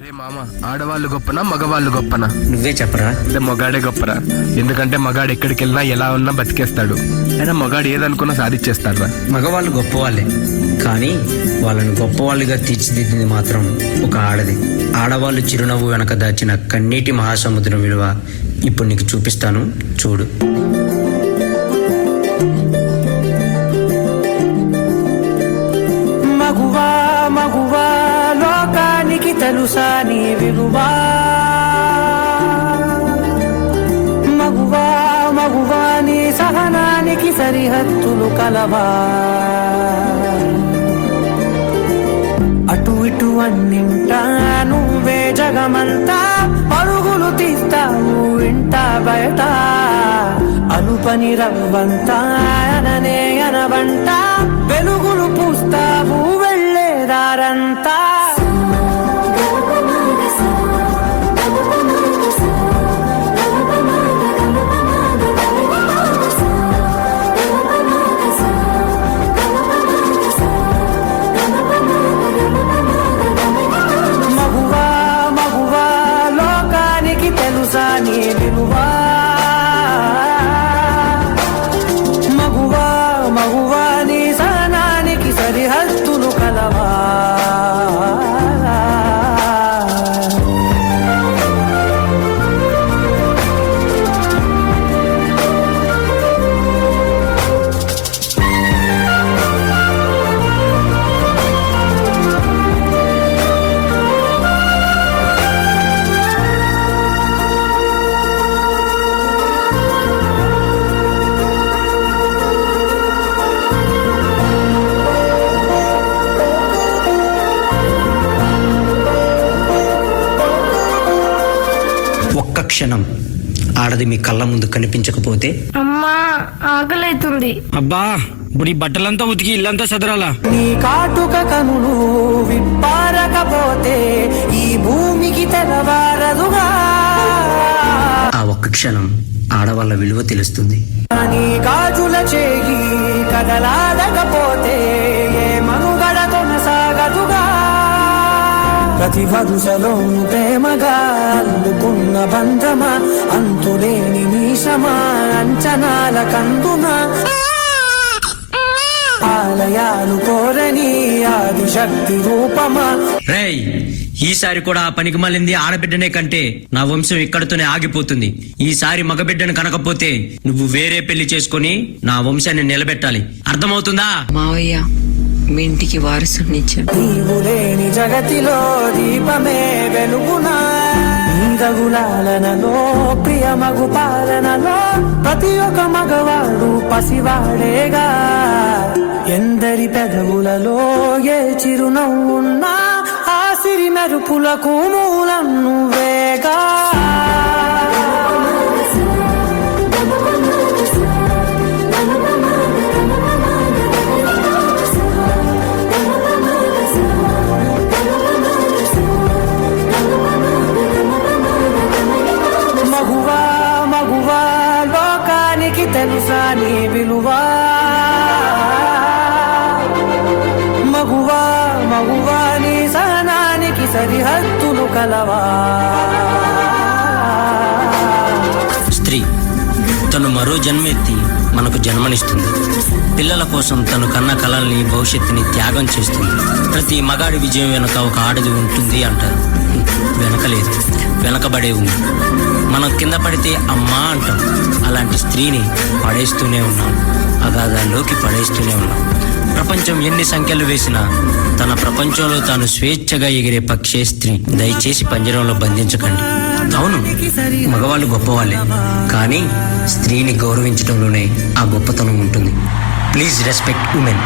రే మామ, ఆడవాళ్ళు గొప్పనా మగవాళ్ళు గొప్పనా? నువ్వే చెప్పరా. మగాడే గొప్పరా. ఎందుకంటే మగాడు ఎక్కడికి వెళ్ళినా ఎలా ఉన్నా బతికేస్తాడు. అయినా మగాడు ఏదనుకున్నా సాధించేస్తాడ్రా. మగవాళ్ళు గొప్పవాళ్ళే, కానీ వాళ్ళని గొప్పవాళ్ళుగా తీర్చిదిద్దింది మాత్రం ఒక ఆడది. ఆడవాళ్ళు చిరునవ్వు వెనక దాచిన కన్నీటి మహాసముద్రం విలువ ఇప్పుడు నీకు చూపిస్తాను, చూడు. మగువా మగువా లోకానికి తెలుసా నీ విలువా? మగువా మగువా నీ సహనానికి సరిహద్దులు కలవా? అటు ఇటు అన్నింటా నువ్వే జగమంతా, పరుగులు తీస్తావు ఇంట బయట. అలుపని రవ్వంతా అననే అనవంట, వెలుగులు పూస్తావు వెళ్ళేదారంతా. మగువా మగువా లోకానికి తెలుసా నీ విలువా? మగువా మగువా నీ సహనానికి సరిహద్దులు కలవా? ఒక్క క్షణం ఆడది మీ కళ్ళ ముందు కనిపించకపోతే, అమ్మా ఆకలైతుంది. అబ్బా, ఇప్పుడు ఈ బట్టలంతా ఉతికి ఇల్లంతా సదరాలా? నీ కాటుక కనులు విప్పారకపోతే ఈ భూమికి తెలవారదుగా. ఆ ఒక్క క్షణం ఆడవాళ్ళ విలువ తెలుస్తుంది. నీ గాజుల చేయి కదలాడకపోతే ఏ మనుగడ కొనసాగదుగా. ప్రతి వరుసలో ప్రేమగా అల్లుకున్న బంధమా, అంతులేని నీశమా, అంచనాల కందునా. ఆలయాలు కోరని ఆదిశక్తి రూపమా. రేయ్, ఈసారి కూడా ఆ పనికి మళ్ళింది ఆడబిడ్డనే కంటే నా వంశం ఇక్కడితోనే ఆగిపోతుంది. ఈసారి మగబిడ్డను కనకపోతే నువ్వు వేరే పెళ్లి చేసుకుని నా వంశాన్ని నిలబెట్టాలి. అర్థమవుతుందా? మావయ్య, మీ ఇంటికి వారసునిచ్చా. నీవు లేని జగతిలో దీపమే వెలుగునా. నీరగులాలనలో ప్రియ మగు పాలనలో ప్రతి ఒక్క మగవాడు పసివాడేగా. ఎందరి పెదవులలో ఏ చిరునవ్వున్నా ఆ సిరి మెరుపులకు మూలం నువ్వేగా. మగువా మగువా లోకానికి తెలుసా నీ విలువా? మగువా మగువా నీ సహనానికి సరిహద్దులు కలవా? స్త్రీ తను మరో జన్మెత్తి మనకు జన్మనిస్తుంది. పిల్లల కోసం తను కన్న కలల్ని, భవిష్యత్తుని త్యాగం చేస్తుంది. ప్రతి మగాడి విజయం వెనక ఒక ఆడది ఉంటుంది అంటారు. వెనకలేదు, వెనకబడే ఉంది. మనం కింద పడితే అమ్మా అంటాం. అలాంటి స్త్రీని పడేస్తూనే ఉన్నాం, అగాధాల్లోకి పడేస్తూనే ఉన్నాం. ప్రపంచం ఎన్ని సంఖ్యలు వేసినా తన ప్రపంచంలో తాను స్వేచ్ఛగా ఎగిరే పక్షే స్త్రీ. దయచేసి పంజరంలో బంధించకండి. అవును, మగవాళ్ళు గొప్పవాళ్ళే, కానీ స్త్రీని గౌరవించడంలోనే ఆ గొప్పతనం ఉంటుంది. Please respect women.